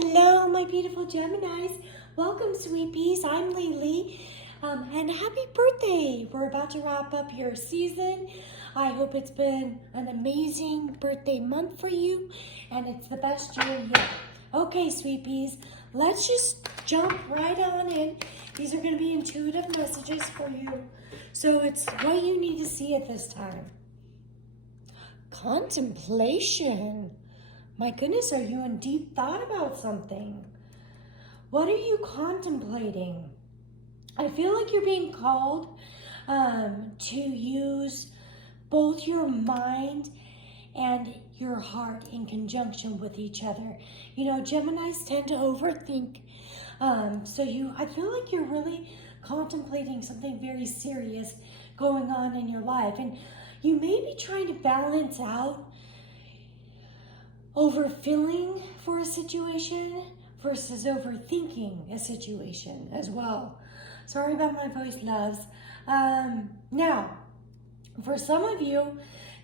Hello, my beautiful Geminis. Welcome, sweet peas. I'm Lily. And happy birthday. We're about to wrap up your season. I hope it's been an amazing birthday month for you, and it's the best year yet. Okay, sweet peas, let's just jump right on in. These are going to be intuitive messages for you. So it's what you need to see at this time. Contemplation. My goodness, are you in deep thought about something? What are you contemplating? I feel like you're being called to use both your mind and your heart in conjunction with each other. You know, Geminis tend to overthink. I feel like you're really contemplating something very serious going on in your life. And you may be trying to balance out overfilling for a situation versus overthinking a situation as well. Sorry about my voice, loves. Now, for some of you,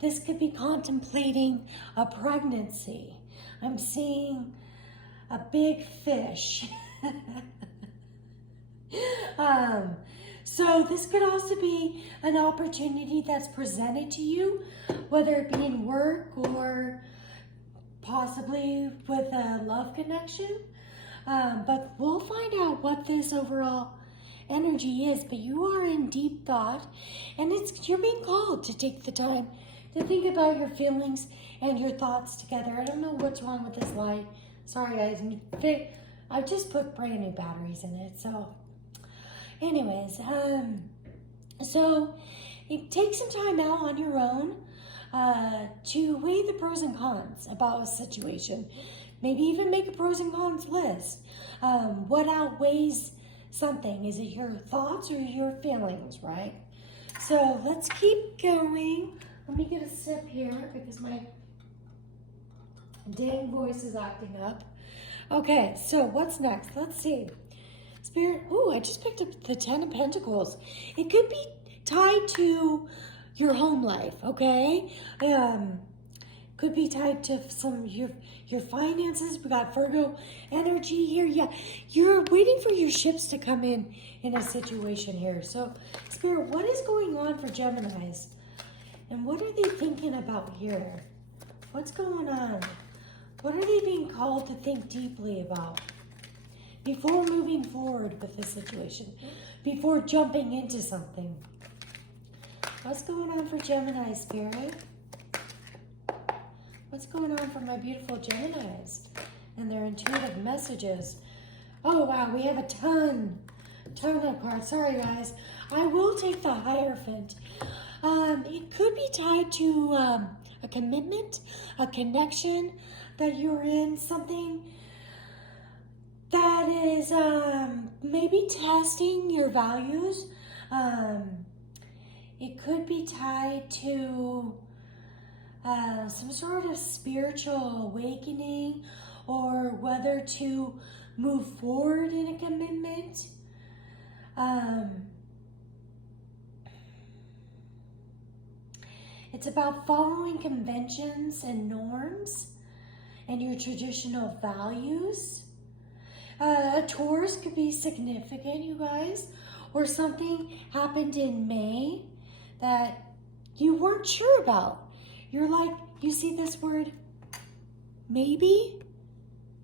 this could be contemplating a pregnancy. I'm seeing a big fish. So this could also be an opportunity that's presented to you, whether it be in work or possibly with a love connection. But we'll find out what this overall energy is. But you are in deep thought, and you're being called to take the time to think about your feelings and your thoughts together. I don't know what's wrong with this light. Sorry, guys. I just put brand new batteries in it. So anyways, so take some time out on your own to weigh the pros and cons about a situation. Maybe even make a pros and cons list. What outweighs something? Is it your thoughts or your feelings, right? So let's keep going. Let me get a sip here because my dang voice is acting up. Okay, so what's next? Let's see. Spirit, I just picked up the 10 of Pentacles. It could be tied to your home life, okay? Could be tied to some your finances. We got Virgo energy here. Yeah, you're waiting for your ships to come in a situation here. So, Spirit, what is going on for Geminis? And what are they thinking about here? What's going on? What are they being called to think deeply about before moving forward with this situation, before jumping into something? What's going on for Gemini, Spirit? What's going on for my beautiful Geminis and their intuitive messages? Oh, wow, we have a ton of cards. Sorry, guys. I will take the Hierophant. It could be tied to a commitment, a connection that you're in, something that is maybe testing your values. It could be tied to some sort of spiritual awakening, or whether to move forward in a commitment. It's about following conventions and norms and your traditional values. A Taurus could be significant, you guys, or something happened in May that you weren't sure about. You're like, you see this word, maybe?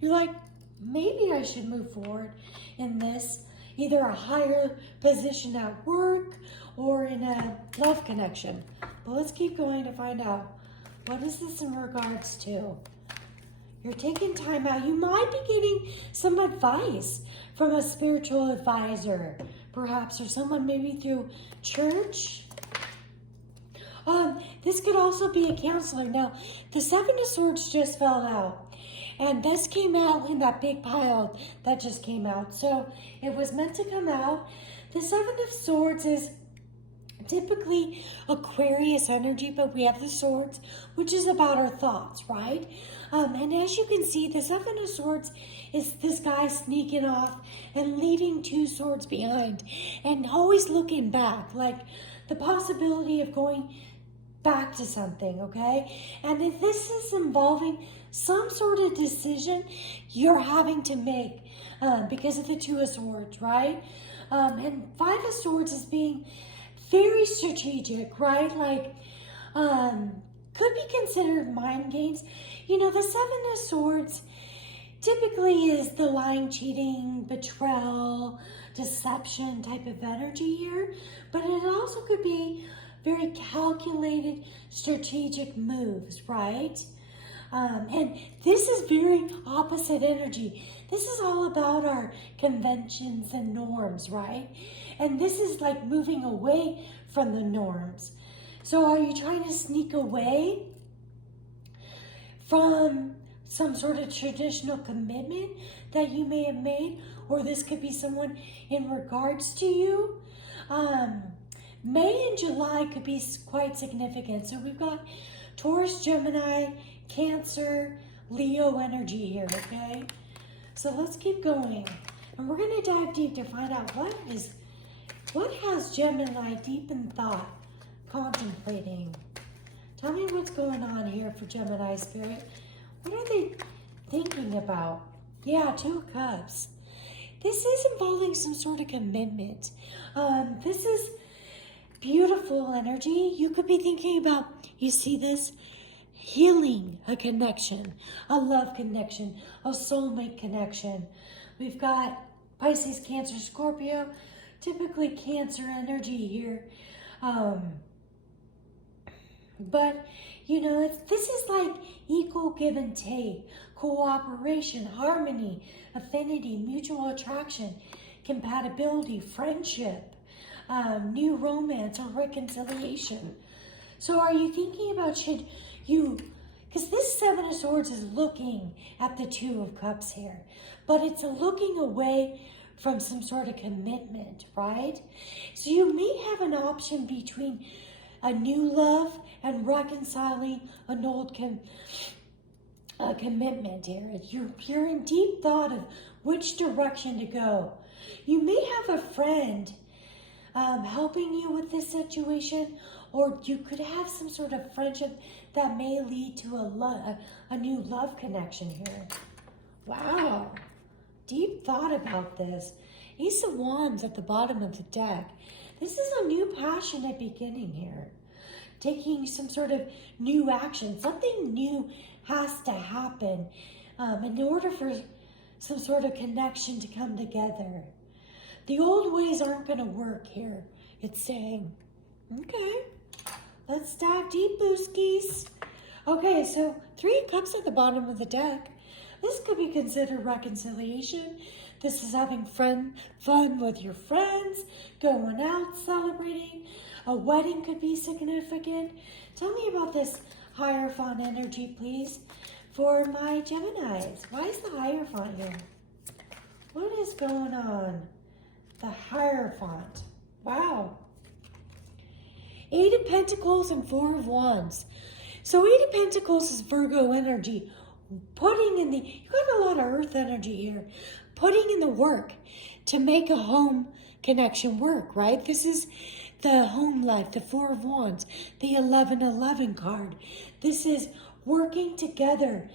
You're like, maybe I should move forward in this, either a higher position at work or in a love connection. But let's keep going to find out, what is this in regards to? You're taking time out. You might be getting some advice from a spiritual advisor, perhaps, or someone maybe through church. This could also be a counselor. Now, the Seven of Swords just fell out, and this came out in that big pile that just came out. So it was meant to come out. The Seven of Swords is typically Aquarius energy, but we have the swords, which is about our thoughts, right? And as you can see, the Seven of Swords is this guy sneaking off and leaving two swords behind and always looking back, like the possibility of going back to something, okay? And if this is involving some sort of decision you're having to make because of the Two of Swords, right? And Five of Swords is being very strategic, right? Like, could be considered mind games. You know, the Seven of Swords typically is the lying, cheating, betrayal, deception type of energy here, but it also could be very calculated, strategic moves, right? And this is very opposite energy. This is all about our conventions and norms, right? And this is like moving away from the norms. So are you trying to sneak away from some sort of traditional commitment that you may have made? Or this could be someone in regards to you. May and July could be quite significant. So we've got Taurus, Gemini, Cancer, Leo energy here, okay? So let's keep going. And we're going to dive deep to find out what has Gemini deep in thought, contemplating. Tell me what's going on here for Gemini Spirit. What are they thinking about? Yeah, Two of Cups. This is involving some sort of commitment. This is beautiful energy. You could be thinking about, you see this? Healing a connection, a love connection, a soulmate connection. We've got Pisces, Cancer, Scorpio, typically Cancer energy here. But, you know, this is like equal give and take, cooperation, harmony, affinity, mutual attraction, compatibility, friendship, new romance or reconciliation. So are you thinking about because this Seven of Swords is looking at the Two of Cups here, but it's looking away from some sort of commitment, right? So you may have an option between a new love and reconciling an old commitment here. You're in deep thought of which direction to go. You may have a friend helping you with this situation, or you could have some sort of friendship that may lead to a new love connection here. Wow, deep thought about this. Ace of Wands at the bottom of the deck. This is a new passionate beginning here. Taking some sort of new action. Something new has to happen in order for some sort of connection to come together. The old ways aren't going to work here, it's saying. Okay, let's dive deep, booskies. Okay, so Three of Cups at the bottom of the deck. This could be considered reconciliation. This is having fun with your friends, going out, celebrating. A wedding could be significant. Tell me about this Hierophant energy, please, for my Geminis. Why is the Hierophant here? What is going on? The Hierophant. Wow. Eight of Pentacles and Four of Wands. So Eight of Pentacles is Virgo energy. You got a lot of Earth energy here. Putting in the work to make a home connection work, right? This is the home life, the Four of Wands, the 1111 card. This is working together,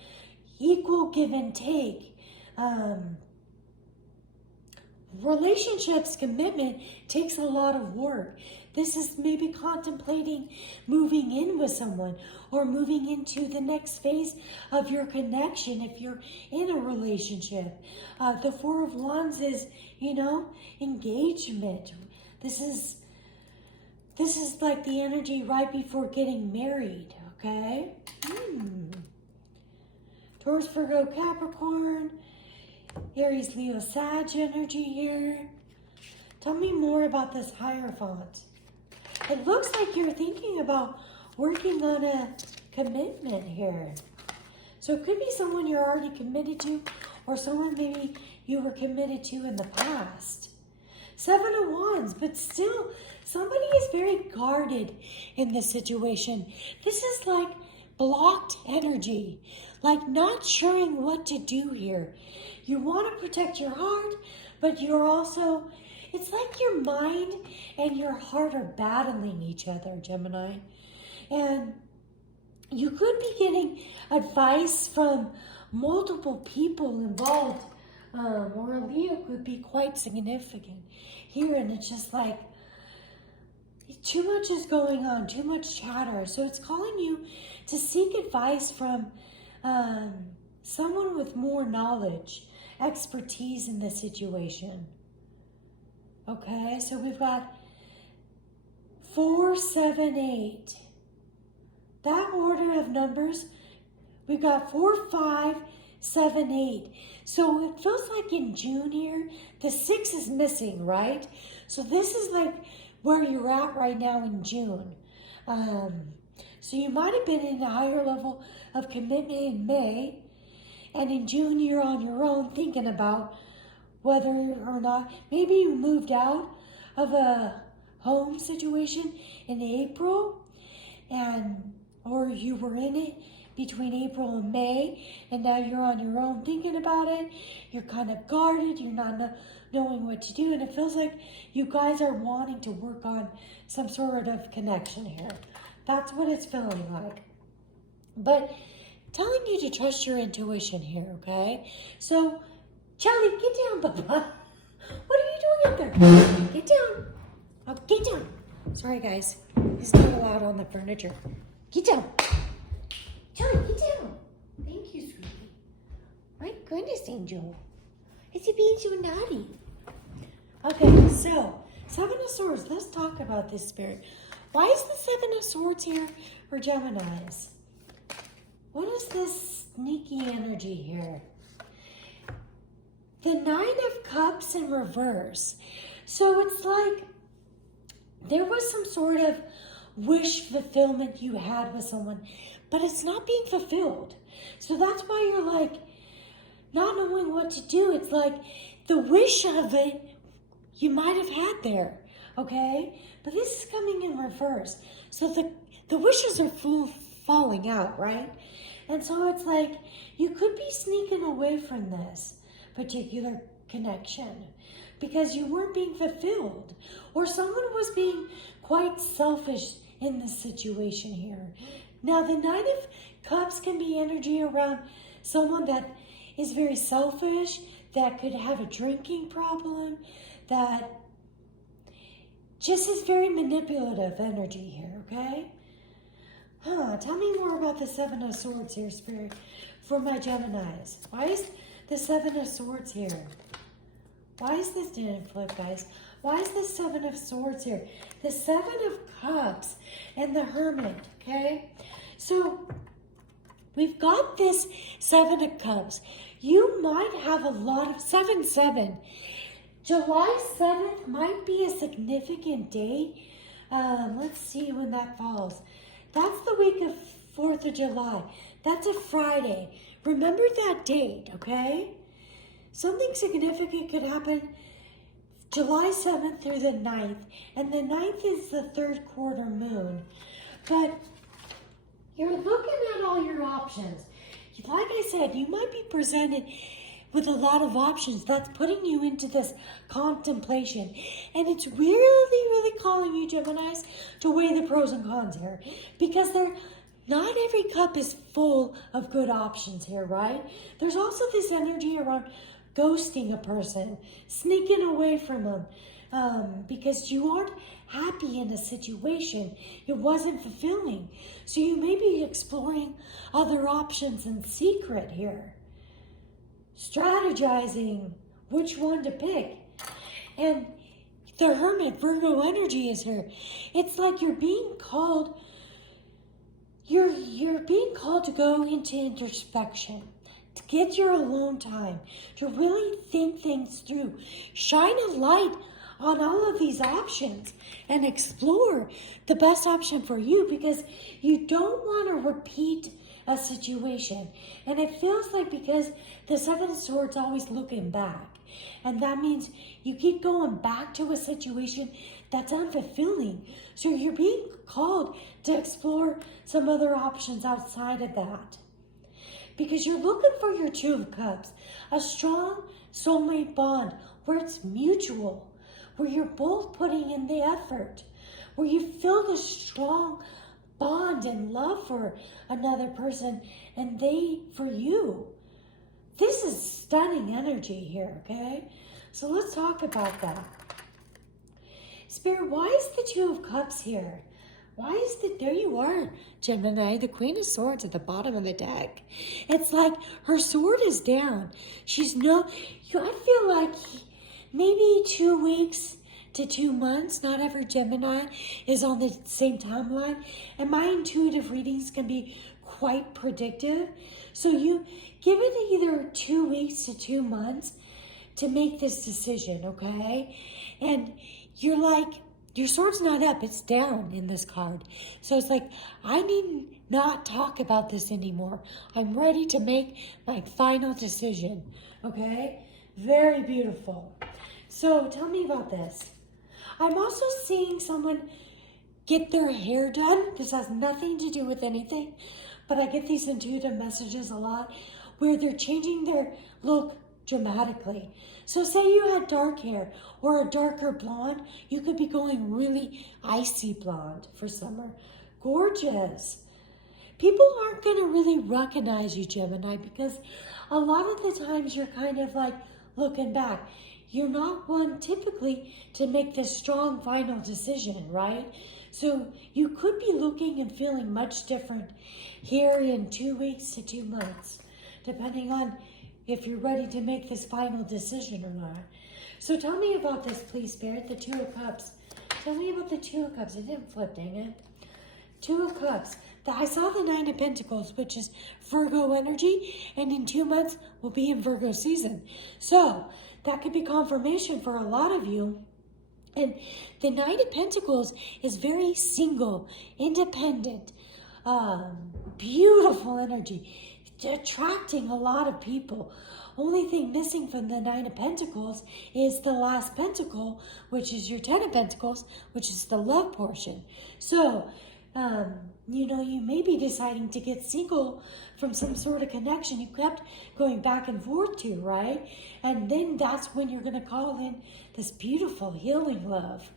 equal give and take. Relationships, commitment takes a lot of work. This is maybe contemplating moving in with someone or moving into the next phase of your connection if you're in a relationship. The Four of Wands is, engagement. This is like the energy right before getting married, okay? Taurus, Virgo, Capricorn, Aries, Leo, Sag energy here. Tell me more about this Hierophant. It looks like you're thinking about working on a commitment here. So it could be someone you're already committed to, or someone maybe you were committed to in the past. Seven of Wands, but still somebody is very guarded in this situation. This is like blocked energy, like not sure what to do here. You want to protect your heart, but you're also, it's like your mind and your heart are battling each other, Gemini. And you could be getting advice from multiple people involved, or a Leo could be quite significant here, and it's just like too much is going on, too much chatter. So it's calling you to seek advice from someone with more knowledge, expertise in the situation. Okay, so we've got 4, 7, 8. That order of numbers, we've got 4, 5, 7, 8. So it feels like in June here, the 6 is missing, right? So this is like where you're at right now in June. So you might have been in a higher level of commitment in May, and in June you're on your own thinking about whether or not, maybe you moved out of a home situation in April, or you were in it between April and May, and now you're on your own thinking about it. You're kind of guarded, you're not knowing what to do, and it feels like you guys are wanting to work on some sort of connection here. That's what it's feeling like. But telling you to trust your intuition here, okay? So, Charlie, get down, Bubba. What are you doing up there? Get down. Oh, get down. Sorry, guys. He's not allowed on the furniture. Get down. Charlie, get down. Thank you, sweetie. My goodness, Angel. Is he being so naughty? Okay, so, 7 of Swords. Let's talk about this, Spirit. Why is the 7 of Swords here for Geminis? What is this sneaky energy here? The 9 of Cups in reverse. So it's like there was some sort of wish fulfillment you had with someone, but it's not being fulfilled. So that's why you're like not knowing what to do. It's like the wish of it you might have had there, okay? But this is coming in reverse. So the wishes are falling out, right? And so it's like you could be sneaking away from this particular connection because you weren't being fulfilled, or someone was being quite selfish in this situation here. Now, the 9 of Cups can be energy around someone that is very selfish, that could have a drinking problem, that just is very manipulative energy here, okay? Tell me more about the 7 of Swords here, Spirit, for my Geminis. Why is the 7 of Swords here? Why is this didn't flip, guys? Why is the 7 of Swords here? The 7 of Cups and the Hermit, okay? So, we've got this 7 of Cups. You might have a lot of 7-7. July 7th might be a significant date. Let's see when that falls. That's the week of 4th of July. That's a Friday. Remember that date, okay? Something significant could happen July 7th through the 9th. And the 9th is the 3rd quarter moon. But you're looking at all your options. Like I said, you might be presented with a lot of options. That's putting you into this contemplation. And it's really, really calling you, Geminis, to weigh the pros and cons here. Because not every cup is full of good options here, right? There's also this energy around ghosting a person, sneaking away from them, because you aren't happy in a situation. It wasn't fulfilling. So you may be exploring other options in secret here, strategizing which one to pick. And the Hermit, Virgo energy is here. It's like you're being called, you're being called to go into introspection, to get your alone time, to really think things through. Shine a light on all of these options and explore the best option for you, because you don't want to repeat a situation. And it feels like, because the 7 of Swords always looking back, and that means you keep going back to a situation that's unfulfilling. So you're being called to explore some other options outside of that, because you're looking for your 2 of Cups, a strong soulmate bond where it's mutual, where you're both putting in the effort, where you feel the strong bond and love for another person and they for you. This is stunning energy here, okay? So let's talk about that. Spirit, why is the Two of Cups here? Why is there you are, Gemini, the Queen of Swords at the bottom of the deck. It's like her sword is down. I feel like maybe 2 weeks to 2 months, not every Gemini is on the same timeline. And my intuitive readings can be quite predictive. So you give it either 2 weeks to 2 months to make this decision, okay? And you're like, your sword's not up, it's down in this card. So it's like, I need not talk about this anymore. I'm ready to make my final decision, okay? Very beautiful. So tell me about this. I'm also seeing someone get their hair done. This has nothing to do with anything, but I get these intuitive messages a lot where they're changing their look dramatically. So say you had dark hair or a darker blonde, you could be going really icy blonde for summer. Gorgeous. People aren't going to really recognize you, Gemini, because a lot of the times you're kind of like looking back. You're not one typically to make this strong final decision, right? So you could be looking and feeling much different here in 2 weeks to 2 months, depending on if you're ready to make this final decision or not. So tell me about this, please, Spirit, the Two of Cups. Tell me about the Two of Cups. It didn't flip, dang it. Two of Cups. I saw the Nine of Pentacles, which is Virgo energy, and in 2 months we'll be in Virgo season. So that could be confirmation for a lot of you. And the Nine of Pentacles is very single, independent, beautiful energy, attracting a lot of people. Only thing missing from the Nine of Pentacles is the last pentacle, which is your Ten of Pentacles, which is the love portion. So, you may be deciding to get single from some sort of connection you kept going back and forth to, right? And then that's when you're going to call in this beautiful healing love,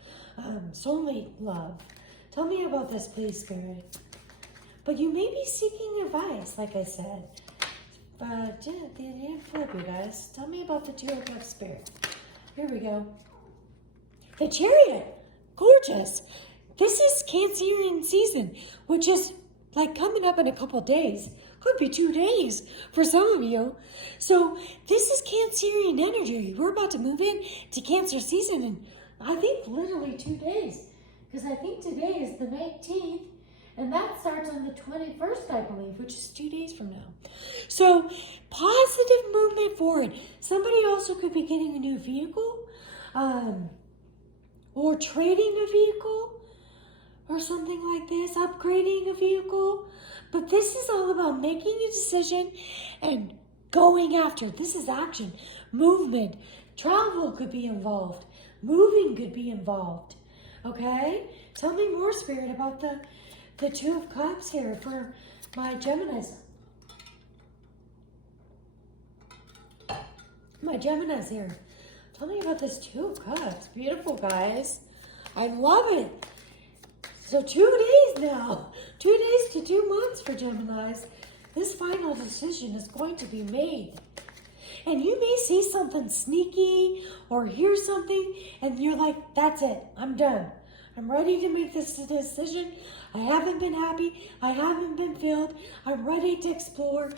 soulmate love. Tell me about this, please, Spirit. But you may be seeking advice, like I said. But they didn't flip, you guys. Tell me about the Two of Cups, Spirit. Here we go. The Chariot. Gorgeous. This is Cancerian season, which is like coming up in a couple days. Could be 2 days for some of you. So this is Cancerian energy. We're about to move in to Cancer season in, I think, literally 2 days. Because I think today is the 19th. And that starts on the 21st, I believe, which is 2 days from now. So positive movement forward. Somebody also could be getting a new vehicle or trading a vehicle, or something like this, upgrading a vehicle. But this is all about making a decision and going after. This is action, movement. Travel could be involved. Moving could be involved. Okay? Tell me more, Spirit, about the Two of Cups here for my Geminis. My Geminis here. Tell me about this Two of Cups. Beautiful, guys. I love it. So 2 days now, 2 days to 2 months for Geminis. This final decision is going to be made. And you may see something sneaky or hear something and you're like, that's it, I'm done. I'm ready to make this decision. I haven't been happy. I haven't been filled. I'm ready to explore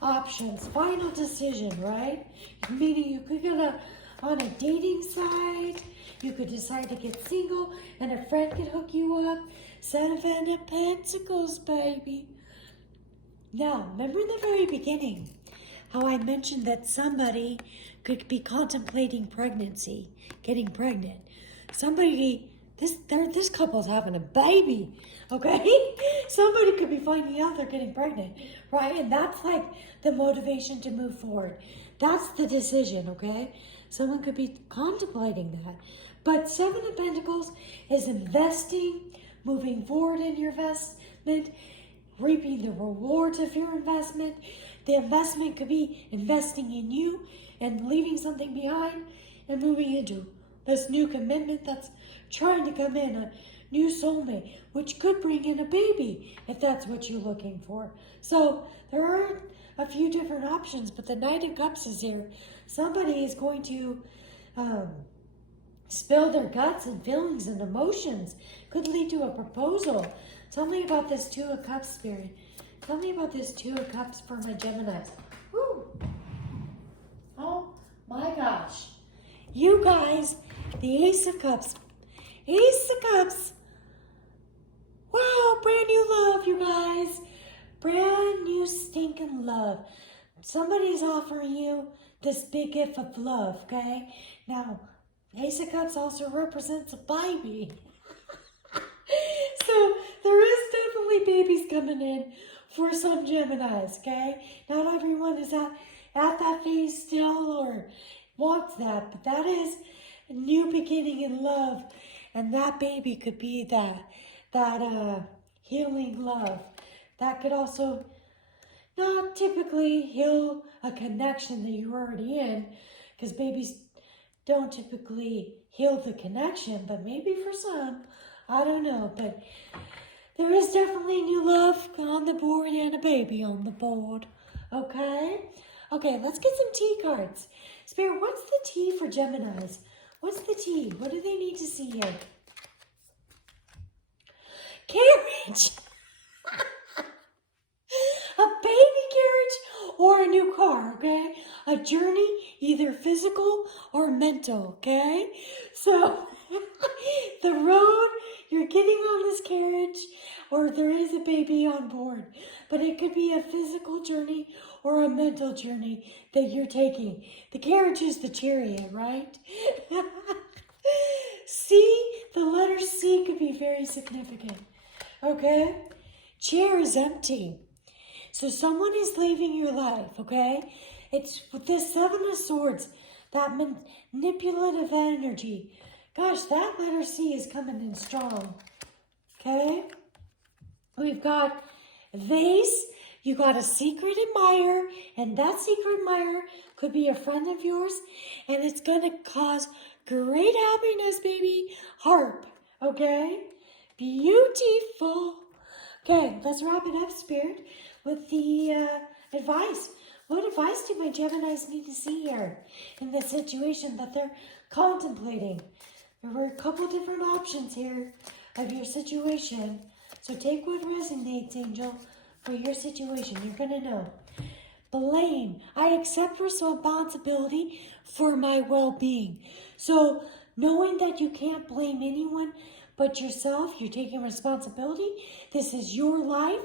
options. Final decision, right? Meaning you could go on a dating site. You could decide to get single and a friend could hook you up. Seven of Pentacles, baby. Now, remember in the very beginning how I mentioned that somebody could be contemplating pregnancy, getting pregnant. This couple's having a baby, okay? Somebody could be finding out they're getting pregnant, right? And that's like the motivation to move forward. That's the decision, okay? Someone could be contemplating that. But Seven of Pentacles is investing, moving forward in your investment, reaping the rewards of your investment. The investment could be investing in you and leaving something behind and moving into this new commitment that's trying to come in, a new soulmate, which could bring in a baby if that's what you're looking for. So there are a few different options, but the Knight of Cups is here. Somebody is going to spill their guts and feelings and emotions. Could lead to a proposal. Tell me about this Two of Cups, Spirit. Tell me about this Two of Cups for my Geminis. Woo! Oh my gosh. You guys, the Ace of Cups. Ace of Cups. Wow, brand new love, you guys. Brand new stinking love. Somebody's offering you this big gift of love, okay? Now, Ace of Cups also represents a baby. So there is definitely babies coming in for some Geminis, okay? Not everyone is at that phase still or wants that, but that is a new beginning in love, and that baby could be that healing love. That could also not typically heal a connection that you're already in, because babies don't typically heal the connection, but maybe for some, I don't know, but there is definitely new love on the board and a baby on the board, okay? Okay, let's get some T cards. Spirit, what's the T for Geminis? What's the T? What do they need to see here? Carriage! A baby carriage or a new car, okay? A journey, either physical or mental, okay? So, the road, you're getting on this carriage, or there is a baby on board. But it could be a physical journey or a mental journey that you're taking. The carriage is the chariot, right? C, the letter C could be very significant, okay? Chair is empty. So someone is leaving your life, okay? It's with this Seven of Swords, that manipulative energy. Gosh, that letter C is coming in strong, okay? We've got a vase, you got a secret admirer, and that secret admirer could be a friend of yours, and it's going to cause great happiness, baby. Harp, okay? Beautiful. Okay, let's wrap it up, Spirit, with the advice. What advice do my Geminis need to see here in the situation that they're contemplating? There were a couple different options here of your situation. So take what resonates, Angel, for your situation. You're going to know. Blame. I accept responsibility for my well-being. So knowing that you can't blame anyone but yourself, you're taking responsibility. This is your life.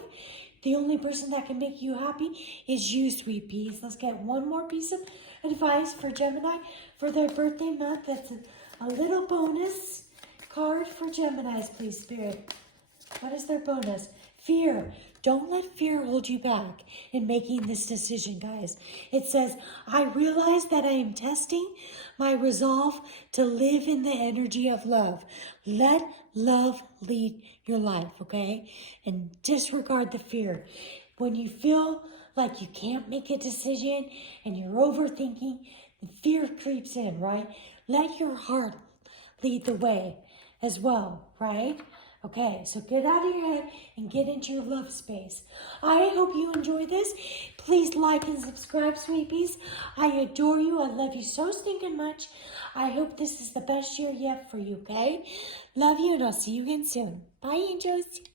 The only person that can make you happy is you, sweet peas. Let's get one more piece of advice for Gemini for their birthday month. That's a little bonus card for Geminis, please, Spirit. What is their bonus? Fear. Don't let fear hold you back in making this decision, guys. It says, I realize that I am testing my resolve to live in the energy of love. Let love lead your life, okay? And disregard the fear. When you feel like you can't make a decision and you're overthinking, the fear creeps in, right? Let your heart lead the way as well, right? Okay, so get out of your head and get into your love space. I hope you enjoyed this. Please like and subscribe, sweepies. I adore you. I love you so stinking much. I hope this is the best year yet for you, okay? Love you, and I'll see you again soon. Bye, angels.